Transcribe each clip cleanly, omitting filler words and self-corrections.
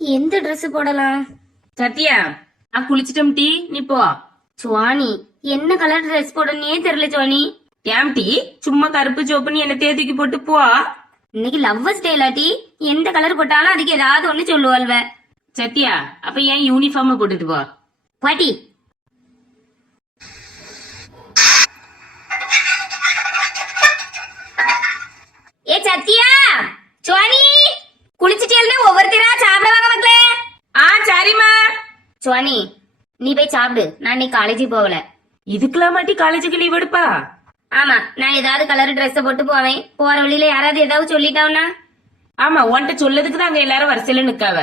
எந்த Dress போடலாம்? சத்யா, நான் குளிச்சிட்டோம் டீ, நீ போ. சுவானி, என்ன கலர் Dress போடனே தெரியல சுவானி. ஏம் டீ, சும்மா கருப்பு சோப்புன்னு என்ன தூக்கி போட்டு போ. இன்னைக்கு லவ்வர்ஸ் டேல டி, எந்த கலர் போட்டாலும் அதுக்கு ஏதாவது ஒண்ணு சொல்லுவாள்வ. சத்யா, அப்ப ஏன் யூனிஃபார்ம் போட்டுட்டு போ. பாட்டி. ஏ சத்யா, சுவானி, குளிச்சிட்டேல்னா ஒவ்வொருத்தரா சாப்பிட வாங்க மக்களே. சரிம்மா. சுவானி, நீ போய் சாப்பிடு, நான் இன்னைக்கு காலேஜுக்கு போகல. இதுக்கெல்லாம் மாட்டி காலேஜுக்கு லீவ் எடுப்பா? ஆமா, நான் ஏதாவது கலர் Dress போட்டு போவேன். போற வழியில யாராவது ஏதாவது சொல்லிட்டாவுனா? ஆமா, உன்கிட்ட சொல்லதுக்கு தான் அங்க எல்லாரும் வரிசையில நிக்காவ.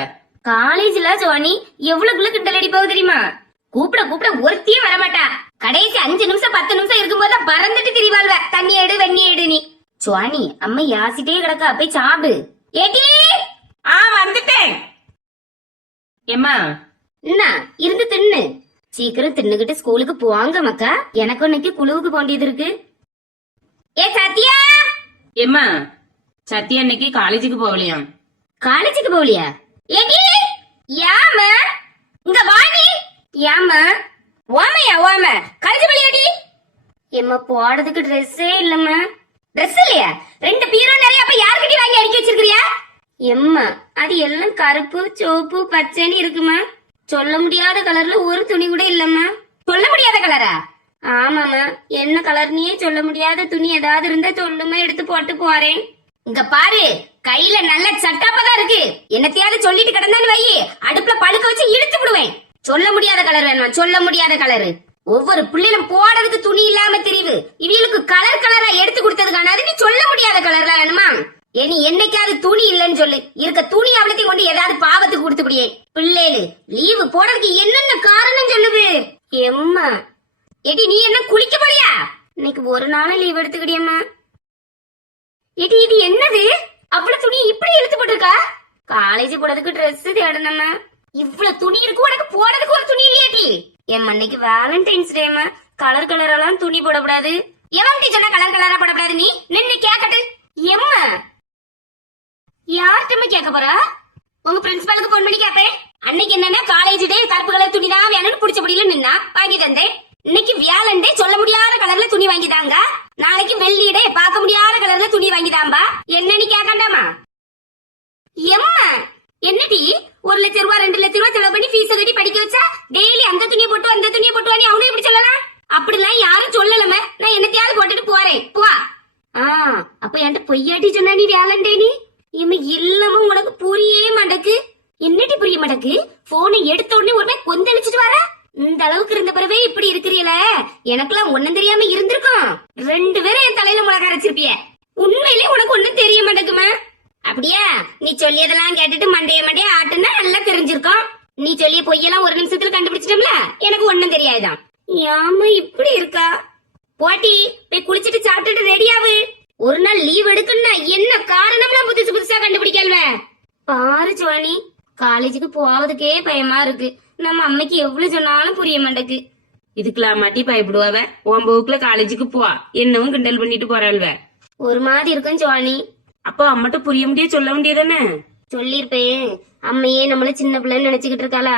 காலேஜ்ல சுவானி எவ்வளவுக்குள்ள கிண்டல் அடி போகுது தெரியுமா? கூப்பிட கூப்பிட ஒருத்தியும் வரமாட்டா. கடைசி 5 நிமிஷம் 10 நிமிஷம் இருக்கும்போது பறந்துட்டு திரிவாள்வ. தண்ணி எடு வெண்ணி எடு. நீ சுவானி, அம்மா யாசிட்டே கிடக்கா, போய் சாப்பிடு. ஏடி, வந்துட்டேன். ஏம்மா, என்ன இருந்து தின்னு. சீக்கிரம் தின்னுகிட்டு ஸ்கூலுக்கு போவாங்க மக்கா. எனக்கு இன்னைக்கு குழுவுக்கு போண்டியது இருக்கு. ஏ சத்யா. ஏம்மா, சத்யா இன்னைக்கு காலேஜுக்கு போகலையாம். காலேஜுக்கு போகலையா? ஏடி, யாமா இங்க வாடி. யாமா ஓமையா ஓம காலேஜ் போலியாடி? எம்மா போடுறதுக்கு ட்ரெஸ்ஸே இல்லம்மா. ட்ரெஸ் இல்லையா? 2 பீரோ நிறைய அப்ப யார்கிட்ட வாங்கி அடிக்க வச்சிருக்கிறியா? எம்மா, அது எல்லாம் கருப்பு சிவப்பு பச்சைன்னு இருக்குமா. சொல்ல முடியாத கலர்ல ஒரு துணி கூட இல்லம்மா. சொல்ல முடியாத கலரா? ஆமாமா, என்ன கலர்னே சொல்ல முடியாத துணி ஏதாவது இருந்தா சொல்லுமா, எடுத்து போட்டு போறேன். இங்க பாரு, கையில நல்ல சட்டாப்பதான் இருக்கு. என்னத்தையாவது சொல்லிட்டு கிடந்தான்னு வை, அடுப்புல பழுக்க வச்சு இழுத்து விடுவேன். சொல்ல முடியாத கலர் வேணுமா? சொல்ல முடியாத கலரு. ஒவ்வொரு பிள்ளைகளும் போடுறதுக்கு துணி இல்லாம தெரியுது. இவங்களுக்கு கலர் கலரா எடுத்து கொடுத்ததுக்கான அது நீ சொல்ல முடியாத கலர்ல வேணுமா? நீ என்னைக்காவது துணி இல்லன்னு சொல்லு, இருக்க துணி அவ்வளத்தையும் கொண்டு ஏதாவது பாவத்துக்கு கொடுத்துபடியே. பிள்ளைகளு லீவு போடுறதுக்கு என்னென்ன காரணம் சொல்லுது. எம்மா, ஏடி நீ என்ன குளிக்க போறியா? இன்னைக்கு ஒரு நாளும் லீவ் எடுத்துக்கிடியம்மா. ஏடி இது என்னது? அவ்வளவு துணி இப்படி இழுத்து போட்டிருக்கா? காலேஜ் போறதுக்கு ட்ரெஸ் தேடணும்மா. இவ்வளவு துணி இருக்கு, உனக்கு போடுறதுக்கு ஒரு துணி இல்லையாடி? என் அன்னைக்கு வேலண்டைன்ஸ் டேமா, கலர் கலரெல்லாம் துணி போடக்கூடாது. எவன் சொன்னா கலர் கலரா போடக்கூடாது? நீ நின்னு கேக்கட்டு. எம்மா, யார்கிட்ட கேட்க போறா? உங்க பிரின்சிபாலுக்கு போன் பண்ணி கேப்பேன். அன்னைக்கு என்னன்னா காலேஜ் டே, கருப்பு கலர் துணி தான் வேணும்னு பிடிச்சபடியில நின்னா வாங்கி தந்தேன். இன்னைக்கு வியாழன் டே, சொல்ல முடியாத கலர்ல துணி வாங்கிதாங்க. நாளைக்கு வெள்ளி டே, பார்க்க முடியாத கலர்ல துணி வாங்கிதாம்பா. என்னன்னு கேட்கண்டாமா? எம்மா, என்னடி 1 லட்சம் ரூபாய் 2 லட்சம் ரூபாய் செலவு பண்ணி ஃபீஸ் கட்டி படிக்க வச்சா டெய்லி அந்த துணியை போட்டு அந்த துணியை போட்டு வாங்கி அவனும் இப்படி சொல்லலாம்? அப்படிலாம் யாரும் சொல்லலமே. நான் என்னத்தையாவது போட்டுட்டு போறேன். போ. அப்ப என்கிட்ட பொய்யாட்டி சொன்னா நீ வியாழன் டே? நீ எல்லாமும் உனக்கு புரியவே மாட்டக்கு. என்னடி புரிய மாட்டக்கு? போனை எடுத்த உடனே ஒரு மாதிரி கொந்தளிச்சுட்டு வர. இந்த அளவுக்கு இருந்த பிறவே இப்படி இருக்கிறீல. எனக்கெல்லாம் ஒன்னும் தெரியாம இருந்திருக்கும். 2 பேரும் என் தலையில முளக அரைச்சிருப்பிய. உண்மையிலே உனக்கு ஒண்ணும் தெரிய மாட்டேக்குமா? அப்படியா? நீ சொல்லியதெல்லாம் கேட்டுட்டு மண்டைய ஆட்டுன்னா நல்லா தெரிஞ்சிருக்கும். நீ சொல்லிய பொய்யெல்லாம் ஒரு நிமிஷத்துல கண்டுபிடிச்சிட்டோம்ல. எனக்கு ஒண்ணும் தெரியாதுதான். ஏமா இப்படி இருக்கா? போட்டி போய் குளிச்சிட்டு சாப்பிட்டுட்டு ரெடியாவு. ஒரு நாள் லீவ் எடுக்கணும்னா என்ன காரணம்லாம் புதுசு புதுசா கண்டுபிடிக்கல்வ. பாரு சுவானி, காலேஜுக்கு போவதுக்கே பயமா இருக்கு. நம்ம அம்மைக்கு எவ்வளவு சொன்னாலும் புரிய மாட்டேக்கு. இதுக்கெல்லாம் மாட்டி பயப்படுவாவ. உன் போக்குல காலேஜுக்கு போ, என்னவும் கிண்டல் பண்ணிட்டு போறாள்வ. ஒரு மாதிரி இருக்கும் சுவானி. அப்போ அம்மட்ட புரிய முடிய சொல்ல வேண்டியதானே? சொல்லிருப்பேன். அம்மையே நம்மள சின்ன பிள்ளைன்னு நினைச்சுக்கிட்டு இருக்காளா?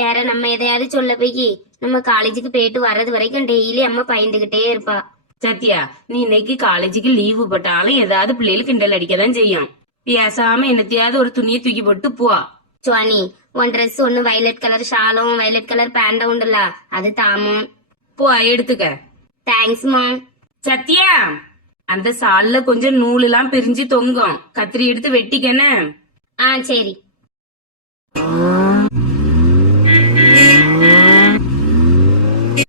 வேற நம்ம எதையாவது சொல்ல போய் நம்ம காலேஜுக்கு போயிட்டு வர்றது வரைக்கும் டெய்லி அம்மா பயந்துகிட்டே இருப்பா. சத்யா, நீ இன்னைக்கு காலேஜுக்கு லீவு போட்டாலும் ஏதாவது பிள்ளைகளுக்கு கிண்டல் அடிக்கதான் செய்யும். பேசாம என்னத்தையாவது ஒரு துணியை தூக்கி போட்டு போ. சுவானி, உன் ட்ரெஸ் ஒண்ணு வயலட் கலர் ஷாலும் வயலட் கலர் பேண்டும் உண்டுல்ல, அது தாமும். போ, எடுத்துக்க. தேங்க்ஸ்மா. சத்யா, அந்த சால்ல கொஞ்சம் நூல் எல்லாம் பிரிஞ்சு தொங்கும். கத்திரி எடுத்து வெட்டிக்கன. சரி.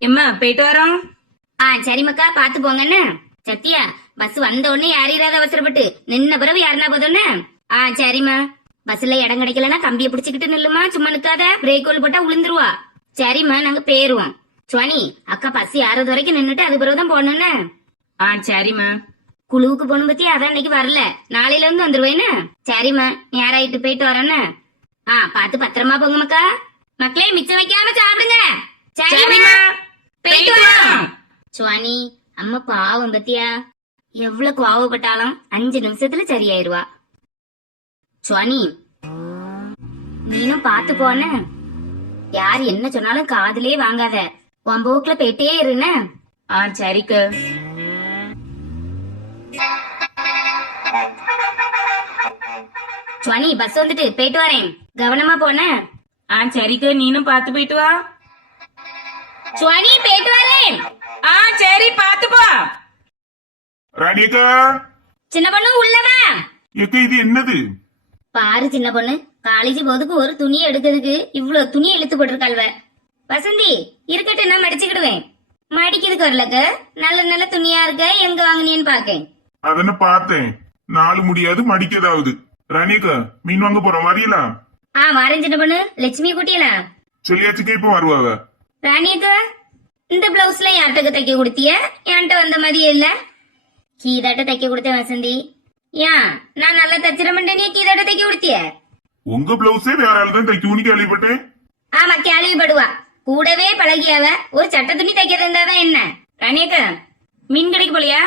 எம்மா, போயிட்டு வரோம். சரி மக்கா, பாத்து போங்கன்னு. சத்யா, பஸ் வந்த உடனே யாராவது அவசரப்பட்டு நின்ன பிறகு யாருனா போதும்னு. சரிம்மா. பஸ்ல இடம் கிடைக்கலன்னா கம்பிய பிடிச்சுக்கிட்டு நில்லுமா, சும்மா நிக்காத. பிரேக் ஹோல் போட்டா உளுந்துருவா. சரிம்மா, நாங்க போயிருவோம். சுவானி, அக்கா பஸ் யாரது வரைக்கும் நின்னுட்டு அது பிறகுதான் போகணும்னு. சரிம்மா. குழுவுக்கு போகணும் பத்தி அதான் இன்னைக்கு வரல, நாளையில இருந்து வந்துருவேன்னு. சரிம்மா, நேராயிட்டு போயிட்டு வரேன்னு. பாத்து பத்திரமா போங்க மக்கா. மக்களே மிச்சம் வைக்காம சாப்பிடுங்க. சரிம்மா, போயிட்டு வரோம். சுவானி, அம்மா பாவம் பத்தியா? எவ்வளவு கோவப்பட்டாலும் 5 நிமிஷத்துல சரியாயிருவா. சுவானி, நீனும் பாத்து போன. யார் என்ன சொன்னாலும் காதுலயே வாங்காத. உன் போக்குல போயிட்டே இருன. சரிக்கு. சுவாணி பஸ் வந்துட்டு போயிட்டு வரேன். கவனமா போன. சரிக்கு, நீனும் பாத்து போயிட்டு வா. சுவாணி போயிட்டு வரேன். சரி, பாத்து போ. ராணியக்கா, சின்ன பொண்ணு உள்ளவா. எக்க இது என்னது? பாரு சின்ன பொண்ணு, காலேஜ் போதுக்கு ஒரு துணி எடுக்கிறதுக்கு இவ்வளவு துணி இழுத்து போட்டிருக்காள்வ. வசந்தி இருக்கட்டும், நான் மடிச்சுக்கிடுவேன். மடிக்கிறதுக்கு வரலக்க, நல்ல நல்ல துணியா இருக்க, எங்க வாங்கினேன்னு பாக்கேன். அதன பார்த்தேன். நாலு முடியாது மடிக்கதாவது. ராணியக்கா, மீன் வாங்க போறோம், வரையலா? வரேன் சின்ன பொண்ணு. லட்சுமி குட்டியலா சொல்லியாச்சுக்கே இப்ப வருவாங்க. ராணியக்கா, இந்த பிளவுஸ்ல யார்கிட்ட தைக்க கொடுத்திய? என்கிட்ட வந்த மாதிரியே இல்ல. கீதாட்ட தைக்க கொடுத்தேன் வசந்தி. ஏன் நான் நல்லா தச்சிட மாட்டேன், நீ கீதாட்ட தைக்க கொடுத்திய? உங்க பிளவுஸே வேற ஆள் தான் தைக்கும்னு கேள்விப்பட்டேன். ஆமா, கேள்விப்படுவா. கூடவே பழகியாவ. ஒரு சட்ட துணி தைக்க தந்தாதான் என்ன? ராணியக்கா, மீன் கடைக்கு போலியா?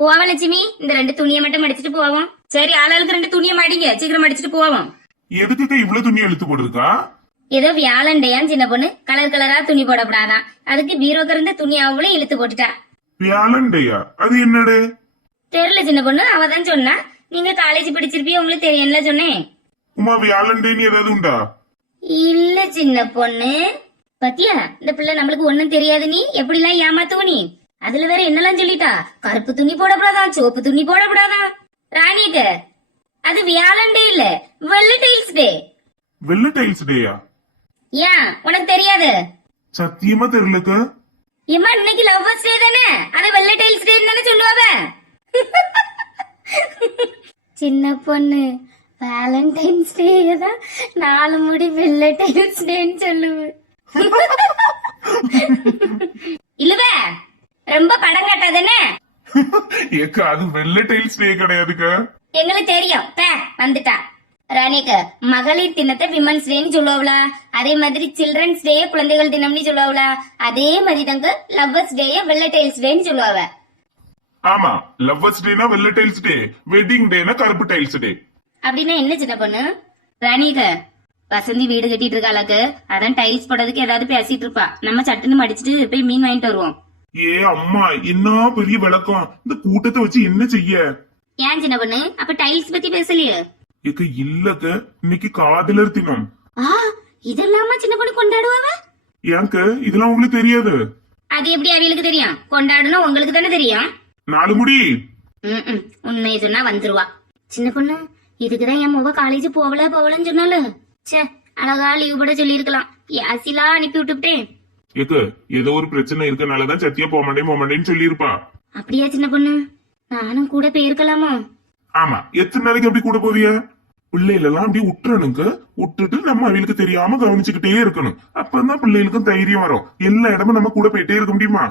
போவ லட்சுமி, இந்த 2 துணியை மட்டும் மடிச்சிட்டு போவோம். சரி, ஆளாளுக்கு 2 துணியை மாடிங்க, சீக்கிரம் மடிச்சிட்டு போவோம். எதுக்குக்கா இவ்வளவு துணி இழுத்து போட்டிருக்கா? ஏதோ வியாழண்டையான் சின்ன பொண்ணு கலர் கலரா துணி போடப்படாதான். அதுக்கு பீரோக்கு இருந்த துணி அவளும் இழுத்து போட்டுட்டா. வியாழண்டையா? அது என்னடு? தெரியல சின்ன பொண்ணு, அவதான் சொன்னா. நீங்க காலேஜ் படிச்சிருப்பிய, உங்களுக்கு தெரியும்ல சொன்னேன். உமா வியாழண்டைன்னு ஏதாவது உண்டா? இல்ல சின்ன பொண்ணு. பத்தியா, இந்த பிள்ளை நம்மளுக்கு ஒண்ணும் தெரியாது, நீ எப்படிலாம் ஏமாத்துவ நீ. அதுல வேற என்னெல்லாம் சொல்லிட்டா. கருப்பு துணி போடப்படாதான், சிவப்பு துணி போடப்படாதான். ராணிக்கு அது வியாழண்டே இல்ல, வெள்ளை டைல்ஸ் டே. வெள்ள டைல்ஸ் டேயா? ஏன் உனக்கு தெரியாது? சத்தியமா தெரியலக்கா. ஏமா, இன்னைக்கு லவ்வர்ஸ் டே தானே, அத வெள்ளை டைல்ஸ் டே தானே சொல்லுவாவ. சின்ன பொண்ணு, வேலண்டைன்ஸ் டே தான் 4 முடி வெள்ளை டைல்ஸ் டேன்னு சொல்லுவு. இல்லவ ரொம்ப படம் காட்டாதானே? ஏக்கா, அது வெள்ள டைல்ஸ் டே கிடையாதுக்கா. எங்களுக்கு தெரியும், வந்துட்டா. ராணிக்கு மகளிர் தினத்தை விமன்ஸ் டேன்னு சொல்லுவாங்களா, அதே மாதிரி சில்ட்ரன்ஸ் டே குழந்தைகள் தினம்னு சொல்லுவாங்களா, அதே மாதிரி தாங்க லவ்வர்ஸ் டே வெள்ளை டைல்ஸ் டேன்னு சொல்லுவாங்க. ஆமா, லவ்வர்ஸ் டேனா வெள்ள டைல்ஸ் டே, வெட்டிங் டேனா கருப்பு டைல்ஸ் டே. அப்படின்னா என்ன சின்ன பொண்ணு? ராணியக்கா, வசந்தி வீடு கட்டிட்டு இருக்காளுக்கு, அதான் டைல்ஸ் போடுறதுக்கு ஏதாவது பேசிட்டு இருப்பா. நம்ம சட்டுன்னு மடிச்சிட்டு போய் மீன் வாங்கிட்டு வருவோம். ஏ அம்மா, என்ன பெரிய விளக்கம்! இந்த கூட்டத்தை வச்சு என்ன செய்ய? ஏன் சின்ன பொண்ணு, அப்ப டைல்ஸ் பத்தி பேசலையே? ஏக்க இல்லக்க, இன்னைக்கு காதலர் தினம். இதெல்லாமா சின்ன பொண்ணு கொண்டாடுவாவ? ஏங்க இதெல்லாம் உங்களுக்கு தெரியாது? அது எப்படி அவியலுக்கு தெரியும்? கொண்டாடணும் உங்களுக்கு தானே தெரியும். 4 முடி. உண்மையை சொன்னா வந்துருவா. சின்ன பொண்ணு, இதுக்குதான் என் முக காலேஜ் போவலன்னு சொன்னால. சே, அழகா லீவ் போட சொல்லி இருக்கலாம். யாசிலா அனுப்பி விட்டுட்டேன். ஏக்க ஏதோ ஒரு பிரச்சனை இருக்கனாலதான் சத்தியா போக மாட்டேன்னு சொல்லி இருப்பா. அப்படியா சின்ன பொண்ணு? நானும் கூட போயிருக்கலாமா? ஆமா, எத்தனை நாளைக்கு அப்படி கூட போவிய? பிள்ளைகளெல்லாம் அப்படி விட்டுறனுங்க. விட்டுட்டு நம்ம அவங்களுக்கு தெரியாம கவனிச்சுக்கிட்டே இருக்கணும். அப்பதான் பிள்ளைகளுக்கும் தைரியம் வரும். எல்லா இடமும் நம்ம கூட போயிட்டே இருக்க முடியுமா?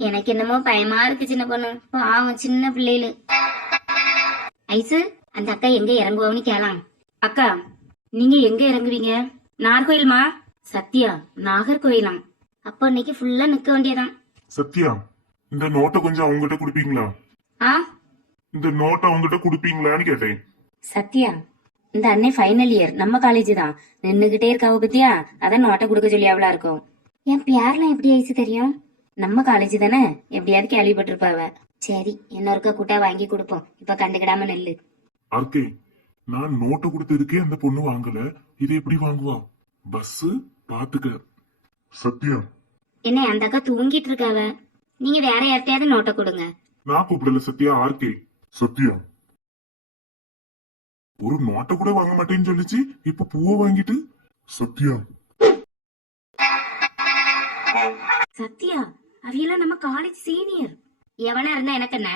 எனக்கு என்னமோ பயமா இருக்கு சின்ன பொண்ணு. பாவம் சின்ன பிள்ளைகளு. ஐசு, அந்த அக்கா எங்க இறங்குவோம்னு கேளாம். அக்கா, நீங்க எங்க இறங்குவீங்க? நாகர்கோயில்மா? சத்யா, நாகர்கோயிலாம். அப்ப இன்னைக்கு ஃபுல்லா நிக்க வேண்டியதான். சத்யா, இந்த நோட்டை கொஞ்சம் அவங்ககிட்ட குடுப்பீங்களா? இந்த நோட்டை அவங்ககிட்ட குடுப்பீங்களான்னு கேட்டேன். சத்யா, இந்த அண்ணே ஃபைனல் இயர், நம்ம காலேஜ் தான். நின்னுகிட்டே இருக்காவ பத்தியா, அதான் நோட்டை கொடுக்க சொல்லி அவளா இருக்கும். என் பேர்லாம் எப்படி ஐசு தெரியும்? நம்ம காலேஜ் தானே, எப்படியாவது கேள்விப்பட்டிருப்பாவ. சரி, இன்னொருக்கா கூட்டா வாங்கி கொடுப்போம். இப்ப கண்டுக்கிடாம நெல்லு. ஆர்கே, நான் நோட்டை கொடுத்ததுக்கே அந்த பொண்ணு வாங்கல, இது எப்படி வாங்குவா? பஸ் பாத்துக்க. சத்யா, என்ன அந்த அக்கா தூங்கிட்டு இருக்காவ. நீங்க வேற யார்ட்டையாவது நோட்டை கொடுங்க. நான் கூப்பிடல சத்யா, ஆர்கே. சத்யா, ஒரு நோட்டை கூட வாங்க மாட்டேன்னு சொல்லிச்சு, இப்ப பூவை வாங்கிட்டு. சத்யா, சத்யா, அவையெல்லாம் நம்ம காலேஜ் சீனியர். எவனா இருந்தா எனக்கு என்ன?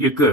எக்க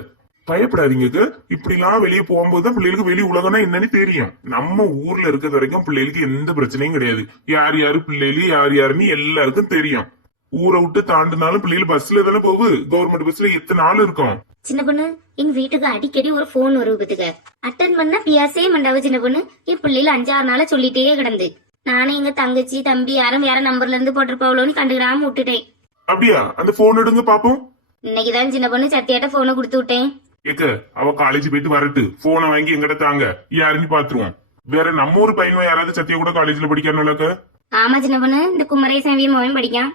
பயப்படாதீங்க. இப்படி எல்லாம் வெளியே போகும்போது பிள்ளைகளுக்கு வெளி உலகம்னா என்னன்னு தெரியும். நம்ம ஊர்ல இருக்கிறது வரைக்கும் பிள்ளைகளுக்கு எந்த பிரச்சனையும் கிடையாது. யார் யாரு பிள்ளைகளு யார் யாருன்னு எல்லாருக்கும் தெரியும். ஊரை விட்டு தாண்டினாலும் பிள்ளைகள் பஸ்ல தானே போகுது. கவர்மெண்ட் பஸ்ல எத்தனை ஆள் இருக்கும். சின்ன பொண்ணு எங்க வீட்டுக்கு அடிக்கடி ஒரு போன் வருது பத்துக்க. அட்டன் பண்ணா பியாசே மண்டாவ சின்ன பொண்ணு. என் பிள்ளைல 5-6 நாளா சொல்லிட்டே கிடந்து. நானே எங்க தங்கச்சி தம்பி யாரும் வேற நம்பர்ல இருந்து போட்டிருப்பாவளோன்னு கண்டுக்கிடாம விட்டுட்டேன். அப்படியா? அந்த போன் எடுங்க பாப்போம். இன்னைக்குதான் சின்ன பொண்ணு சத்தியாட்ட போனை கொடுத்து விட்டேன். ஏக்க அவ காலேஜ் போயிட்டு வரட்டு, போனை வாங்கி எங்கிட்ட தாங்க, யாருன்னு பாத்துருவோம். வேற நம்ம ஒரு பையனும் யாராவது சத்தியா கூட காலேஜ்ல படிக்கானுலக்க? ஆமா சின்ன பொண்ணு, இந்த குமரேசன் வீரம் அவன் படிக்கான்.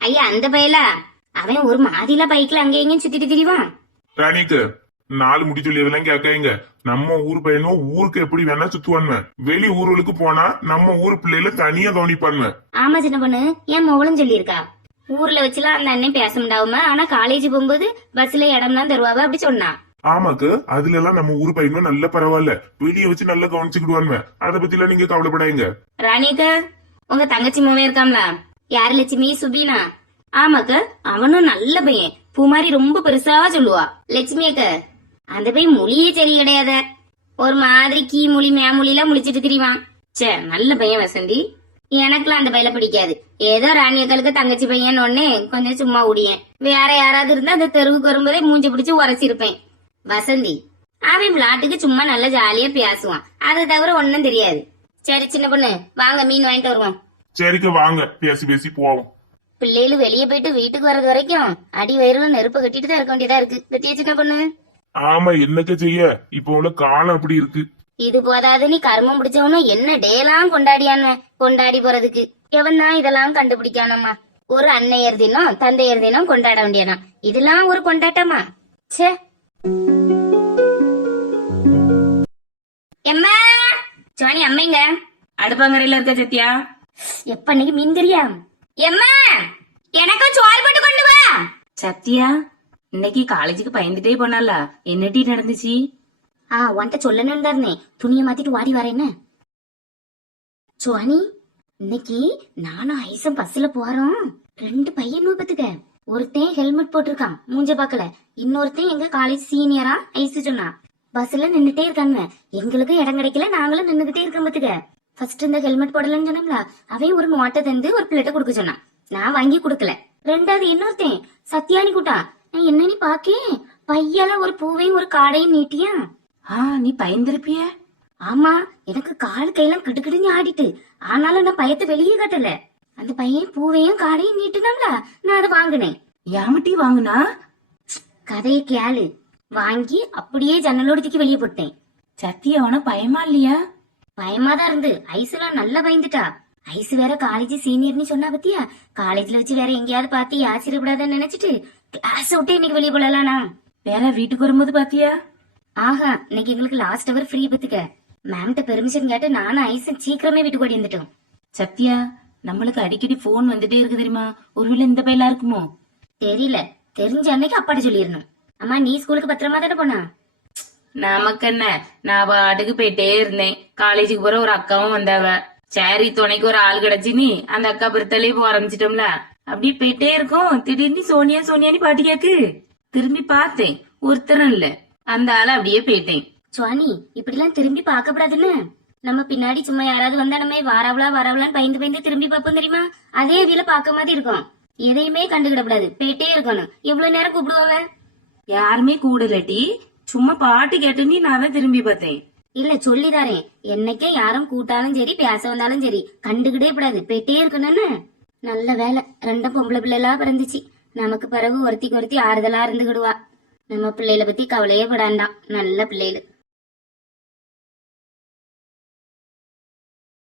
ஐயா அந்த பையலா அவன் ஒரு மாதிரில பைக்ல அங்கே இங்கேயும் சுத்திட்டு திரிவான். ராணிக்கு 4 முடி சொல்லி இதெல்லாம் கேட்காங்க. நம்ம ஊர் பையனும் ஊருக்கு எப்படி வேணா சுத்துவானுவன். வெளி ஊர்களுக்கு போனா நம்ம ஊர் பிள்ளைல தனியா கவனிப்பானுவன். ஆமா சின்ன பொண்ணு, என் மோளும் சொல்லியிருக்கா. ஊர்ல வச்சுலாம் அந்த அண்ணன் பேச முடியாம, ஆனா காலேஜ் போகும்போது பஸ்ல இடம்லாம் தருவாவ அப்படி சொன்னா. ஆமாக்கு அதுல எல்லாம் நம்ம ஊர் பையனும் நல்ல பரவாயில்ல, வெளிய வச்சு நல்லா கவனிச்சுக்கிடுவானுவன். அத பத்தி எல்லாம் நீங்க கவலைப்படாதீங்க. ராணிக்கா உங்க தங்கச்சி மோவே இருக்காம்ல, யாரு லட்சுமி சுபீனா? ஆமாக்க அவனும் நல்ல பையன், பூமாரி ரொம்ப பெருசா சொல்லுவா. லட்சுமி அக்க அந்த பையன் மொழியே சரி கிடையாத, ஒரு மாதிரி கீ மொழி மேமொழிலாம் முழிச்சிட்டு திரிவான். சே நல்ல பையன் வசந்தி. எனக்குலாம் அந்த பையல பிடிக்காது. ஏதோ ராணி அக்களுக்கு தங்கச்சி பையன் ஒன்னே கொஞ்சம் சும்மா ஓடியேன். வேற யாராவது இருந்தா அந்த தெருவுக்கு வரும்போதே மூஞ்சி பிடிச்சு உரைச்சிருப்பேன். வசந்தி அவன் விளாட்டுக்கு சும்மா நல்ல ஜாலியா பேசுவான், அதை தவிர ஒன்னும் தெரியாது. சரி சின்ன பொண்ணு வாங்க மீன் வாங்கிட்டு வருவோம். சரிக்கு வாங்க பேசி பேசி போவோம். பிள்ளைகள் வெளியே போயிட்டு வீட்டுக்கு வர்றது வரைக்கும் அடி வயிறுல நெருப்பு கட்டிட்டு தான் இருக்க வேண்டியதா இருக்கு. பத்தியா சின்ன பொண்ணு? ஆமா என்னக்க செய்ய, இப்ப உள்ள காலம் அப்படி இருக்கு. இது போதாது நீ கர்மம் பிடிச்சவனும் என்ன டேலாம் கொண்டாடியானு கொண்டாடி போறதுக்கு எவன் தான் இதெல்லாம் கண்டுபிடிக்கானம்மா. ஒரு அன்னையர் தினம் தந்தையர் தினம் கொண்டாட வேண்டியனா, இதெல்லாம் ஒரு கொண்டாட்டமா? சே எம்மா ஜானி அம்மைங்க அடுப்பங்கரையில இருக்க சத்யா. எப்ப இன்னைக்கு மீன் தெரியா? எம்மா எனக்கும் சோறு போட்டு கொண்டு வா. சத்யா இன்னைக்கு காலேஜுக்கு பயந்துட்டே போனால, என்னடி நடந்துச்சு? உன்கிட்ட சொல்லணும்னு தானே துணியை மாத்திட்டு வாடி வரேன்னு. சுவானி இன்னைக்கு நானும் ஐசம் பஸ்ல போறோம். 2 பையன் பத்துக்க. ஒருத்தன் ஹெல்மெட் போட்டிருக்கான், மூஞ்ச பாக்கல. இன்னொருத்தன் எங்க காலேஜ் சீனியரா ஐசு சொன்னா. பஸ்ல நின்னுட்டே இருக்காங்க, எங்களுக்கு இடம் கிடைக்கல, நாங்களும் நின்னுகிட்டே இருக்கோம் பத்துக்க. ஃபர்ஸ்ட் இந்த ஹெல்மெட் போடலன்னு சொன்னோம்ல, அவன் ஒரு மோட்டை தந்து ஒரு பிளேட்டை கொடுக்க சொன்னான். நான் வாங்கி கொடுக்கல. 2வது இன்னொருத்தன் சத்யானி கூட்டா. நான் என்னன்னு பாக்கேன், பையால ஒரு பூவையும் ஒரு காடையும் நீட்டியா. நீ பயந்திருப்பிய? ஆமா எனக்கு கால் கையெல்லாம் கிடுக்கிடுன்னு ஆடிட்டு, ஆனாலும் நான் பயத்தை வெளியே காட்டல. அந்த பையன் பூவையும் காடையும் நீட்டுனாம்ல, நான் அதை வாங்கினேன். யாமட்டி வாங்குனா? கதையை கேளு. வாங்கி அப்படியே ஜன்னலோட தூக்கி வெளியே போட்டேன். சத்யா அவன பயமா இல்லையா? பயமாதான் இருந்து. ஐசுலாம் நல்லா பயந்துட்டா. ஐசு வேற காலேஜ் சீனியர்னு சொன்னா பத்தியா, காலேஜ்ல வச்சு வேற எங்கேயாவது பார்த்து ஆசிரியப்படாதன்னு நினைச்சிட்டு கிளாஸ் விட்டு இன்னைக்கு வெளியே போடலானா. வேற வீட்டுக்கு வரும்போது பாத்தியா? ஆஹா இன்னைக்கு எங்களுக்கு லாஸ்ட் அவர் ஃப்ரீ பத்துக்க. மேம்கிட்ட பெர்மிஷன் கேட்டு நானும் ஐசன் சீக்கிரமே வீட்டுக்கு ஓடி வந்துட்டோம். சத்யா நம்மளுக்கு அடிக்கடி போன் வந்துட்டே இருக்கு தெரியுமா? ஒருவேளை இந்த பையலா இருக்குமோ? தெரியல, தெரிஞ்ச அன்னைக்கு அப்பாட்ட சொல்லிடணும். அம்மா நீ ஸ்கூலுக்கு பத்திரமா தானே போனா? நமக்கு என்ன, நான் பாட்டுக்கு போயிட்டே இருந்தேன். காலேஜுக்கு போற ஒரு அக்காவும் வந்தாவ. சரி துணைக்கு ஒரு ஆள் கிடைச்சி நீ அந்த அக்கா பிறத்தாலே போக ஆரம்பிச்சிட்டோம்ல, அப்படியே போயிட்டே இருக்கும். திடீர்னு சோனியா சோனியானி பாட்டு கேக்கு. திரும்பி பார்த்தேன், ஒருத்தரும் இல்ல. அந்த ஆள அப்படியே போயிட்டேன். சுவானி இப்படிலாம் திரும்பி பார்க்கப்படாதுன்னு. நம்ம பின்னாடி சும்மா யாராவது வந்தா நம்ம வாராவலான்னு பயந்து பயந்து திரும்பி பார்ப்போம் தெரியுமா? அதே வீல பார்க்க மாதிரி இருக்கும். எதையுமே கண்டுக்கிடக்கூடாது, போயிட்டே இருக்கணும். எவ்வளவு நேரம் கூப்பிடுவாங்க? யாருமே கூடலட்டி, சும்மா பாட்டு கேட்டு நான் தான் திரும்பி பார்த்தேன். இல்ல சொல்லிதாரேன், என்னைக்கே யாரும் கூட்டாலும் சரி பேச வந்தாலும் சரி கண்டுகிட்டே கூடாது, போயிட்டே இருக்கணும்னு. நல்ல வேலை 2 பொம்பளை பிள்ளைகளா பிறந்துச்சு. நமக்கு பிறகு ஒருத்திக்கு ஒருத்தி ஆறுதலா இருந்துகிடுவா. நம்ம பிள்ளைகளை பத்தி கவலையே படாண்டாம், நல்ல பிள்ளைகள்.